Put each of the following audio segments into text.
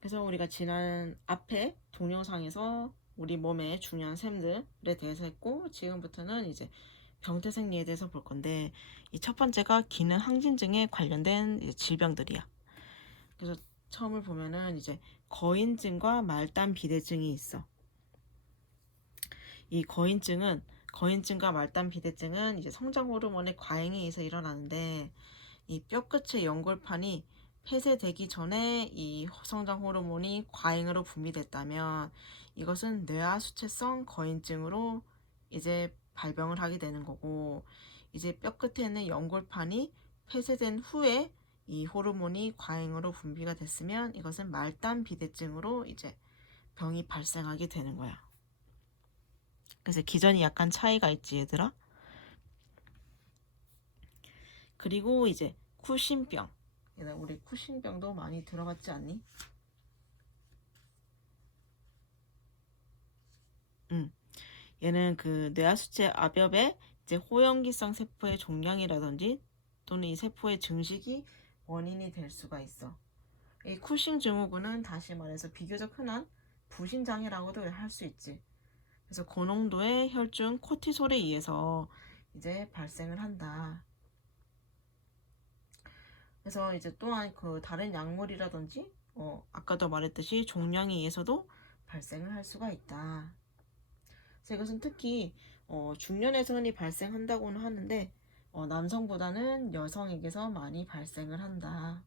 그래서 우리가 지난 앞에 동영상에서 우리 몸의 중요한 셈들에 대해서 했고, 지금부터는 이제 병태생리에 대해서 볼 건데, 이 첫 번째가 기능 항진증에 관련된 이제 질병들이야. 그래서 처음을 보면은 이제 거인증과 말단 비대증이 있어. 이 거인증과 말단 비대증은 이제 성장 호르몬의 과잉에 의해서 일어나는데, 이 뼈끝의 연골판이 폐쇄되기 전에 이 성장 호르몬이 과잉으로 분비됐다면 이것은 뇌하수체성 거인증으로 이제 발병을 하게 되는 거고, 이제 뼈끝에 있는 연골판이 폐쇄된 후에 이 호르몬이 과잉으로 분비가 됐으면 이것은 말단 비대증으로 이제 병이 발생하게 되는 거야. 그래서 기전이 약간 차이가 있지, 얘들아. 그리고 이제 쿠신병. 얘들아, 우리 쿠신병도 많이 들어봤지 않니? 얘는 그 뇌하수체 압엽의 이제 호염기성 세포의 종양이라든지 또는 이 세포의 증식이 원인이 될 수가 있어. 이 쿠싱 증후군은 다시 말해서 비교적 흔한 부신장애라고도 할 수 있지. 그래서 고농도의 혈중 코티솔에 의해서 이제 발생을 한다. 그래서 이제 또한 그 다른 약물이라든지 아까도 말했듯이 종양에 의해서도 발생을 할 수가 있다. 그래서 이것은 특히 중년에서 흔히 발생한다고는 하는데 남성보다는 여성에게서 많이 발생을 한다.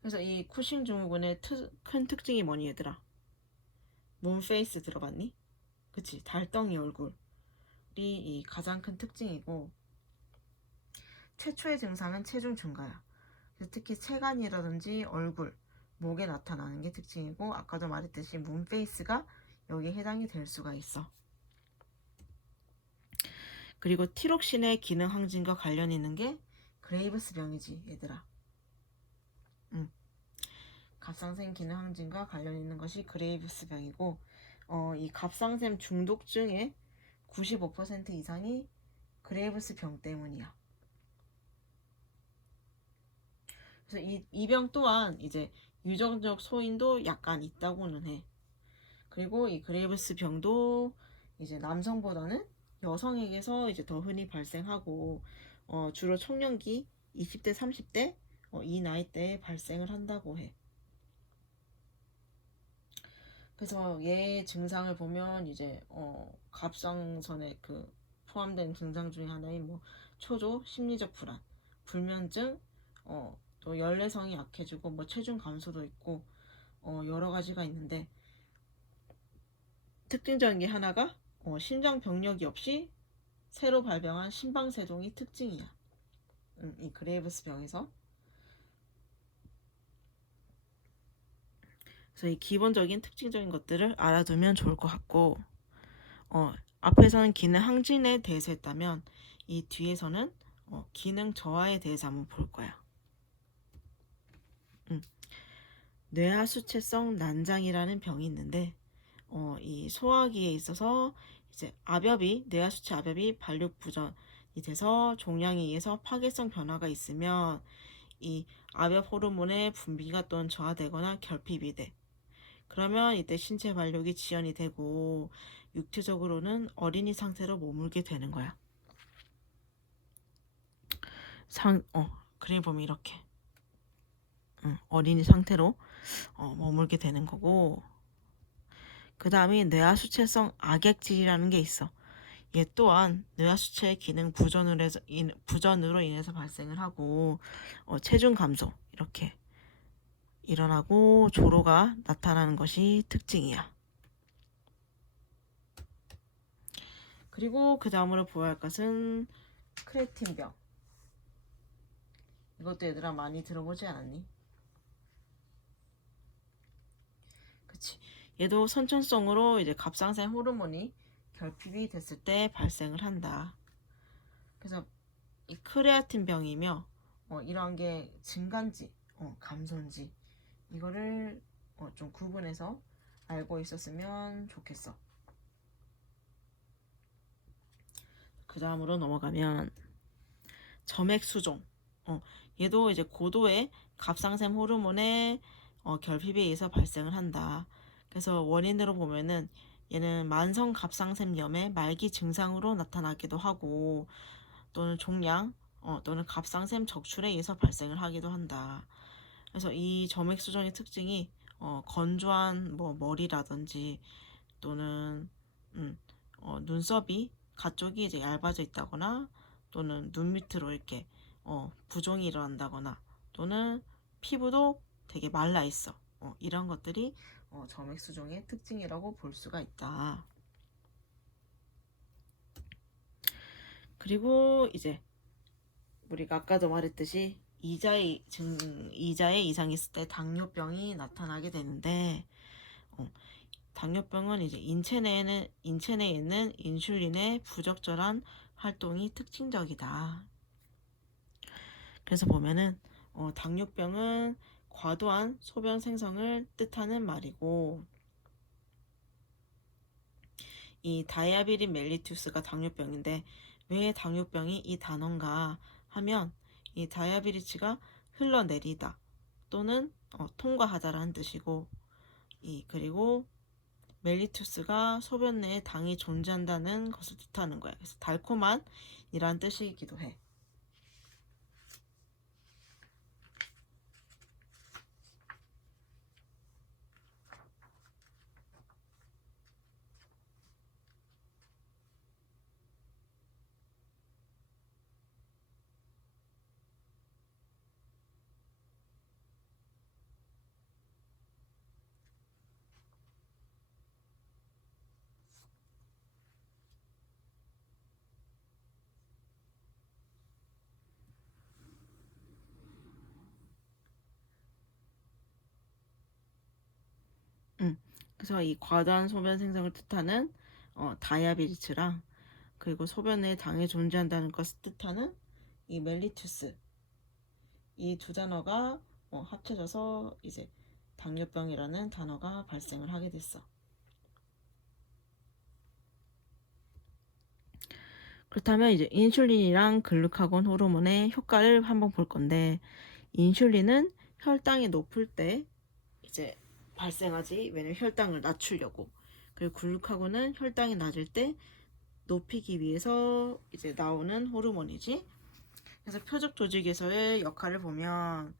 그래서 이 쿠싱 증후군의 큰 특징이 뭐니 얘들아? 문페이스 들어봤니? 그치, 달덩이 얼굴이 이 가장 큰 특징이고, 최초의 증상은 체중 증가야. 특히 체간이라든지 얼굴, 목에 나타나는 게 특징이고, 아까도 말했듯이 문페이스가 여기에 해당이 될 수가 있어. 그리고 티록신의 기능 항진과 관련 있는 게 그레이브스 병이지, 얘들아. 갑상샘 기능 항진과 관련 있는 것이 그레이브스 병이고, 이 갑상샘 중독증의 95% 이상이 그레이브스 병 때문이야. 그래서 이 병 또한 이제 유전적 소인도 약간 있다고는 해. 그리고 이 그레이브스 병도 이제 남성보다는 여성에게서 이제 더 흔히 발생하고, 주로 청년기 20대, 30대 이 나이대에 발생을 한다고 해. 그래서 얘 증상을 보면 이제 갑상선에 그 포함된 증상 중에 하나인 뭐 초조, 심리적 불안, 불면증, 또 열내성이 약해지고 뭐 체중 감소도 있고 여러 가지가 있는데, 특징적인 게 하나가 심장 병력이 없이 새로 발병한 심방세동이 특징이야. 이 그레이브스 병에서. 그래서 이 기본적인 특징적인 것들을 알아두면 좋을 것 같고, 앞에서는 기능 항진에 대해서 했다면 이 뒤에서는 기능 저하에 대해서 한번 볼 거야. 뇌하수체성 난장이라는 병이 있는데, 이 소화기에 있어서 이제 뇌하수체 압엽이 발육 부전이 돼서 종양에 의해서 파괴성 변화가 있으면 이 압엽 호르몬의 분비가 또는 저하되거나 결핍이 돼. 그러면 이때 신체 발육이 지연이 되고 육체적으로는 어린이 상태로 머물게 되는 거야. 그림 보면 이렇게 어린이 상태로 머물게 되는 거고, 그 다음에 뇌하수체성 악액질이라는 게 있어. 얘 또한 뇌하수체 기능 부전으로 인해서 발생을 하고 체중 감소 이렇게 일어나고 조로가 나타나는 것이 특징이야. 그리고 그 다음으로 보아야 할 것은 크레틴병. 이것도 얘들아 많이 들어보지 않았니? 그치. 얘도 선천성으로 이제 갑상선 호르몬이 결핍이 됐을 때 발생을 한다. 그래서 이 크레아틴 병이며 이러한 게 증가인지 감소인지 이거를 좀 구분해서 알고 있었으면 좋겠어. 그 다음으로 넘어가면 점액수종. 얘도 이제 고도의 갑상샘 호르몬의 결핍에 의해서 발생을 한다. 그래서 원인으로 보면은 얘는 만성 갑상샘염의 말기 증상으로 나타나기도 하고 또는 종양 또는 갑상샘 적출에 의해서 발생을 하기도 한다. 그래서 이 점액수정의 특징이 건조한 뭐 머리라든지 또는 눈썹이 가쪽이 이제 얇아져 있다거나 또는 눈 밑으로 이렇게 부종이 일어난다거나 또는 피부도 되게 말라 있어. 이런 것들이 점액수종의 특징이라고 볼 수가 있다. 그리고 이제 우리가 아까도 말했듯이 이자의 이상이 있을 때 당뇨병이 나타나게 되는데 당뇨병은 이제 인체 내에 있는 인슐린의 부적절한 활동이 특징적이다. 그래서 보면은 당뇨병은 과도한 소변 생성을 뜻하는 말이고 이 다이아비리 멜리투스가 당뇨병인데 왜 당뇨병이 이 단어인가 하면 이 다이아비리치가 흘러내리다 또는 통과하다라는 뜻이고 그리고 멜리투스가 소변 내에 당이 존재한다는 것을 뜻하는 거야. 그래서 달콤한 이란 뜻이기도 해. 그래서 이 과다한 소변 생성을 뜻하는 다이아비리츠랑 그리고 소변 내에 당이 존재한다는 것을 뜻하는 이 멜리투스 이 두 단어가 합쳐져서 이제 당뇨병이라는 단어가 발생을 하게 됐어. 그렇다면 이제 인슐린이랑 글루카곤 호르몬의 효과를 한번 볼 건데 인슐린은 혈당이 높을 때 이제 발생하지. 왜냐면 혈당을 낮추려고. 그리고 글루카곤은 혈당이 낮을 때 높이기 위해서 이제 나오는 호르몬이지. 그래서 표적 조직에서의 역할을 보면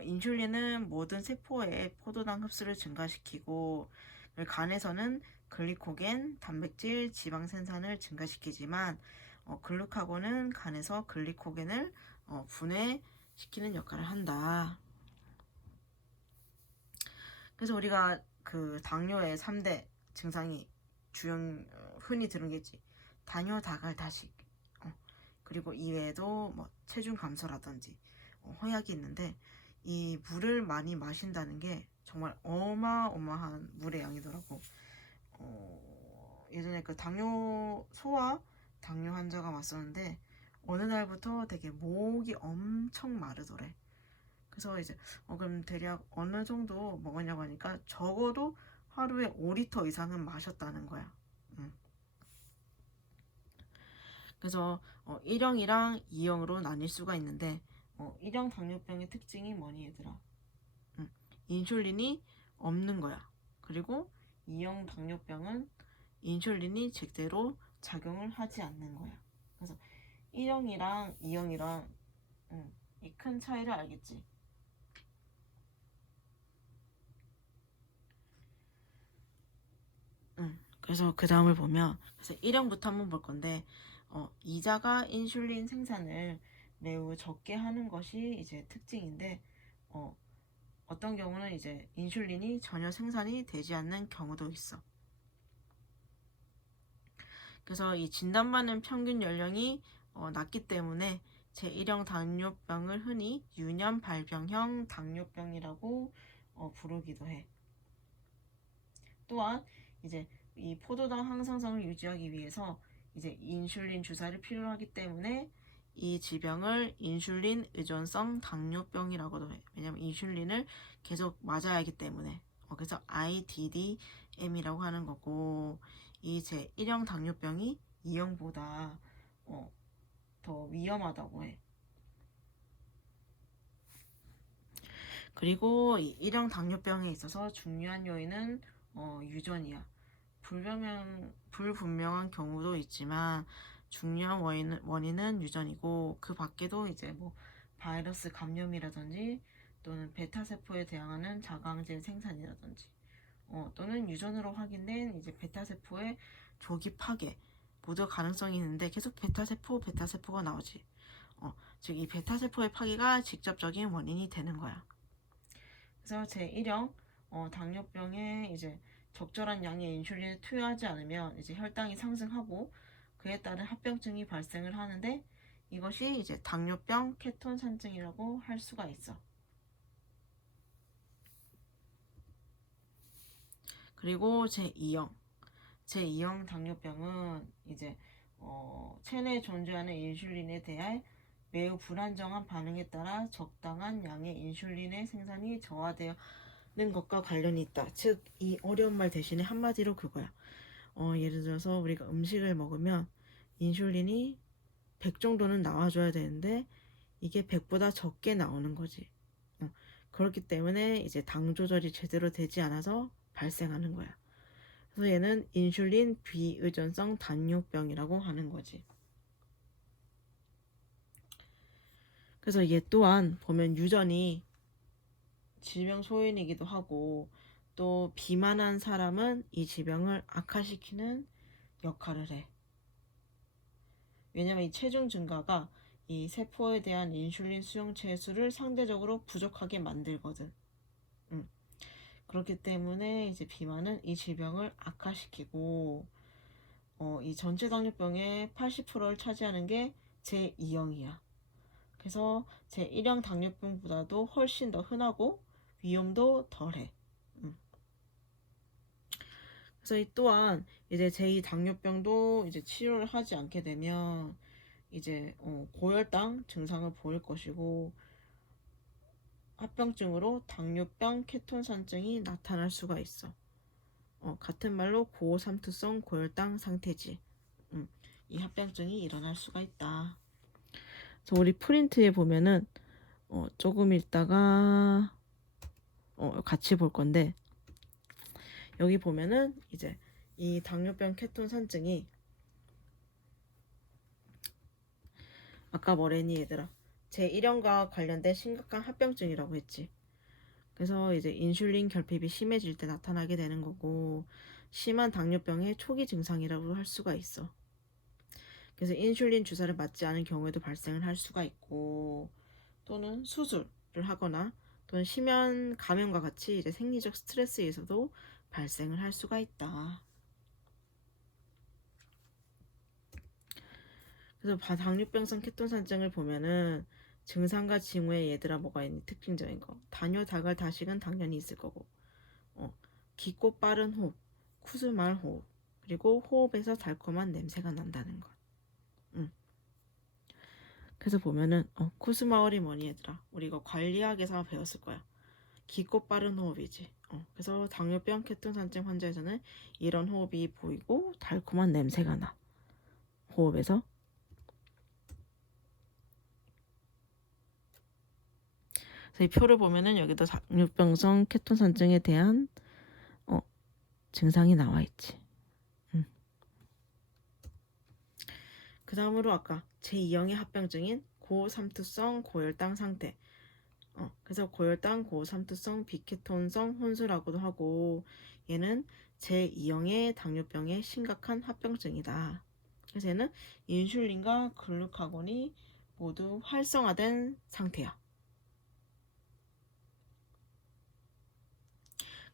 인슐린은 모든 세포의 포도당 흡수를 증가시키고 간에서는 글리코겐, 단백질, 지방 생산을 증가시키지만 글루카곤은 간에서 글리코겐을 분해시키는 역할을 한다. 그래서 우리가 그 당뇨의 3대 증상이 흔히 들은 게 있지. 당뇨, 다갈, 다식. 그리고 이외에도 뭐 체중 감소라든지 허약이 있는데 이 물을 많이 마신다는 게 정말 어마어마한 물의 양이더라고. 예전에 그 소아 당뇨 환자가 왔었는데 어느 날부터 되게 목이 엄청 마르더래. 그래서 이제 그럼 대략 어느 정도 먹었냐고 하니까 적어도 하루에 5리터 이상은 마셨다는 거야. 그래서 1형이랑 2형으로 나뉠 수가 있는데 1형 당뇨병의 특징이 뭐니 얘들아? 인슐린이 없는 거야. 그리고 2형 당뇨병은 인슐린이 제대로 작용을 하지 않는 거야. 그래서 1형이랑 2형이랑 이 큰 차이를 알겠지? 그래서 그 다음을 보면 그래서 1형부터 한번 볼 건데 이자가 인슐린 생산을 매우 적게 하는 것이 이제 특징인데 어떤 경우는 이제 인슐린이 전혀 생산이 되지 않는 경우도 있어. 그래서 이 진단받는 평균 연령이 낮기 때문에 제1형 당뇨병을 흔히 유년 발병형 당뇨병이라고 부르기도 해. 또한 이제 이 포도당 항상성을 유지하기 위해서 이제 인슐린 주사를 필요로 하기 때문에 이 질병을 인슐린 의존성 당뇨병이라고도 해. 왜냐면 인슐린을 계속 맞아야 하기 때문에. 그래서 IDDM이라고 하는 거고 이 제1형 당뇨병이 2형보다 더 위험하다고 해. 그리고 이 일형 당뇨병에 있어서 중요한 요인은 유전이야. 불분명한 경우도 있지만 중요한 원인은 유전이고, 그 밖에도 이제 뭐 바이러스 감염이라든지 또는 베타세포에 대항하는 자가항진 생산이라든지 또는 유전으로 확인된 이제 베타세포의 조기 파괴 모두 가능성이 있는데, 계속 베타세포가 나오지. 즉 이 베타세포의 파괴가 직접적인 원인이 되는 거야. 그래서 제1형 당뇨병에 이제 적절한 양의 인슐린을 투여하지 않으면 이제 혈당이 상승하고 그에 따른 합병증이 발생을 하는데, 이것이 이제 당뇨병 케톤 산증이라고 할 수가 있어. 그리고 제2형 당뇨병은 이제 체내에 존재하는 인슐린에 대해 매우 불안정한 반응에 따라 적당한 양의 인슐린의 생산이 저하되는 것과 관련이 있다. 즉, 이 어려운 말 대신에 한마디로 그거야. 예를 들어서 우리가 음식을 먹으면 인슐린이 100 정도는 나와줘야 되는데 이게 100보다 적게 나오는 거지. 그렇기 때문에 이제 당 조절이 제대로 되지 않아서 발생하는 거야. 그래서 얘는 인슐린 비의존성 당뇨병이라고 하는 거지. 그래서 얘 또한 보면 유전이 질병 소인이기도 하고, 또 비만한 사람은 이 질병을 악화시키는 역할을 해. 왜냐면 이 체중 증가가 이 세포에 대한 인슐린 수용체 수를 상대적으로 부족하게 만들거든. 그렇기 때문에 이제 비만은 이 질병을 악화시키고, 이 전체 당뇨병의 80%를 차지하는 게 제2형이야. 그래서 제1형 당뇨병보다도 훨씬 더 흔하고 위험도 덜해. 그래서 이 또한 이제 제2 당뇨병도 이제 치료를 하지 않게 되면 이제 고혈당 증상을 보일 것이고, 합병증으로 당뇨병 케톤산증이 나타날 수가 있어. 같은 말로 고삼투성 고혈당 상태지. 이 합병증이 일어날 수가 있다. 그래서 우리 프린트에 보면은 조금 있다가 같이 볼 건데, 여기 보면은 이제 이 당뇨병 케톤산증이 아까 뭐랬니 얘들아? 제1형과 관련된 심각한 합병증이라고 했지. 그래서 이제 인슐린 결핍이 심해질 때 나타나게 되는 거고, 심한 당뇨병의 초기 증상이라고 할 수가 있어. 그래서 인슐린 주사를 맞지 않은 경우에도 발생을 할 수가 있고, 또는 수술을 하거나 또는 심한 감염과 같이 이제 생리적 스트레스에서도 발생을 할 수가 있다. 그래서 당뇨병성 케톤산증을 보면은 증상과 징후에 얘들아 뭐가 있니? 특징적인 거. 단요, 다갈, 다식은 당연히 있을 거고, 깊고 빠른 호흡, 쿠스말 호흡, 그리고 호흡에서 달콤한 냄새가 난다는 것. 그래서 보면은 쿠스마을이 뭐니 얘들아? 우리 이거 관리학에서 배웠을 거야. 깊고 빠른 호흡이지. 그래서 당뇨병 케톤산증 환자에서는 이런 호흡이 보이고 달콤한 냄새가 나. 호흡에서. 그래서 이 표를 보면은 여기도 당뇨병성 케톤산증에 대한 증상이 나와 있지. 그 다음으로 아까 제2형의 합병증인 고삼투성 고혈당 상태. 그래서 고혈당, 고삼투성 비케톤성 혼수라고도 하고, 얘는 제2형의 당뇨병의 심각한 합병증이다. 그래서 얘는 인슐린과 글루카곤이 모두 활성화된 상태야.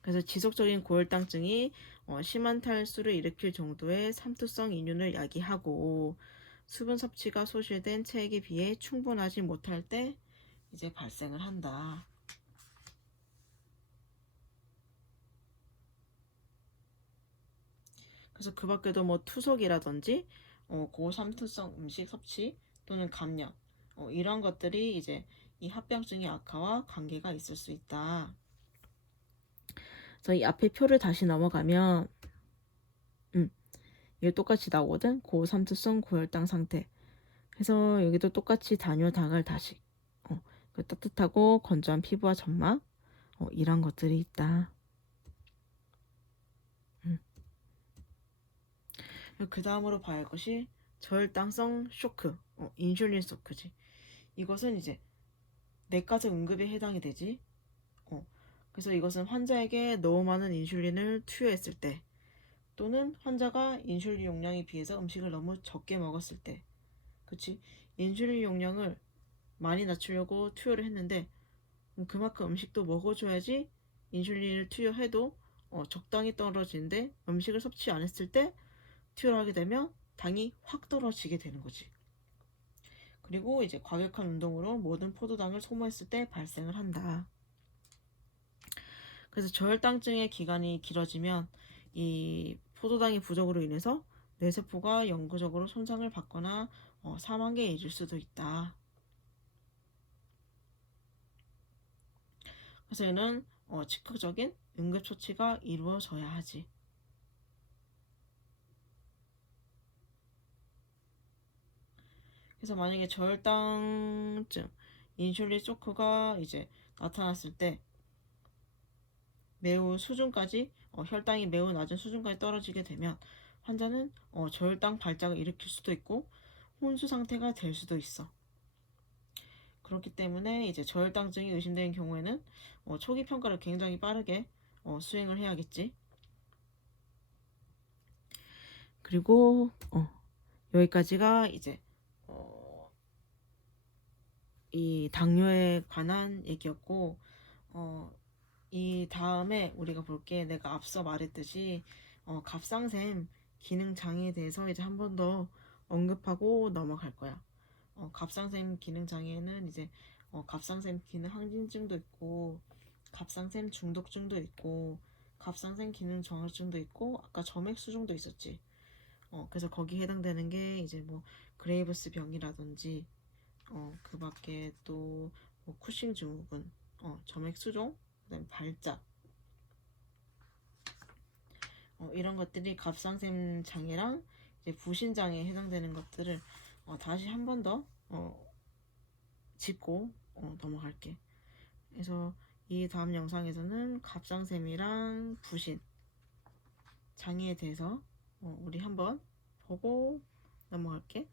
그래서 지속적인 고혈당증이 심한 탈수를 일으킬 정도의 삼투성 인륜을 야기하고, 수분 섭취가 소실된 체액에 비해 충분하지 못할 때 이제 발생을 한다. 그래서 그 밖에도 뭐 투석이라든지 고삼투성 음식 섭취 또는 감염 이런 것들이 이제 이 합병증의 악화와 관계가 있을 수 있다. 그래서 이 앞에 표를 다시 넘어가면 이게 똑같이 나오거든. 고삼투성 고혈당 상태. 그래서 여기도 똑같이 단유 다갈 다식. 그 따뜻하고 건조한 피부와 점막. 이런 것들이 있다. 그 다음으로 봐야 할 것이 저혈당성 쇼크, 인슐린 쇼크지. 이것은 이제 내과적 응급에 해당이 되지. 그래서 이것은 환자에게 너무 많은 인슐린을 투여했을 때, 또는 환자가 인슐린 용량에 비해서 음식을 너무 적게 먹었을 때, 그치? 인슐린 용량을 많이 낮추려고 투여를 했는데 그만큼 음식도 먹어줘야지 인슐린을 투여해도 적당히 떨어지는데 음식을 섭취 안 했을 때 투여를 하게 되면 당이 확 떨어지게 되는 거지. 그리고 이제 과격한 운동으로 모든 포도당을 소모했을 때 발생을 한다. 그래서 저혈당증의 기간이 길어지면 이 포도당의 부족으로 인해서 뇌세포가 영구적으로 손상을 받거나 사망에 이를 수도 있다. 그래서 이는 즉각적인 응급처치가 이루어져야 하지. 그래서 만약에 저혈당증, 인슐린 쇼크가 이제 나타났을 때 매우 수준까지 혈당이 매우 낮은 수준까지 떨어지게 되면 환자는 저혈당 발작을 일으킬 수도 있고 혼수 상태가 될 수도 있어. 그렇기 때문에 이제 저혈당증이 의심되는 경우에는 초기 평가를 굉장히 빠르게 수행을 해야겠지. 그리고 여기까지가 이제 이 당뇨에 관한 얘기였고, 이 다음에 우리가 볼 게 내가 앞서 말했듯이 갑상샘 기능 장애에 대해서 이제 한 번 더 언급하고 넘어갈 거야. 갑상샘 기능 장애는 이제 갑상샘 기능 항진증도 있고, 갑상샘 중독증도 있고, 갑상샘 기능 저하증도 있고, 아까 점액수종도 있었지. 그래서 거기 해당되는 게 이제 뭐 그레이브스 병이라든지 그 밖에 또뭐 쿠싱 증후군, 점액수종, 그다음에 발작, 이런 것들이 갑상샘 장애랑 이제 부신 장애에 해당되는 것들을 다시 한 번 더 짚고 넘어갈게. 그래서 이 다음 영상에서는 갑상샘이랑 부신 장애에 대해서 우리 한번 보고 넘어갈게.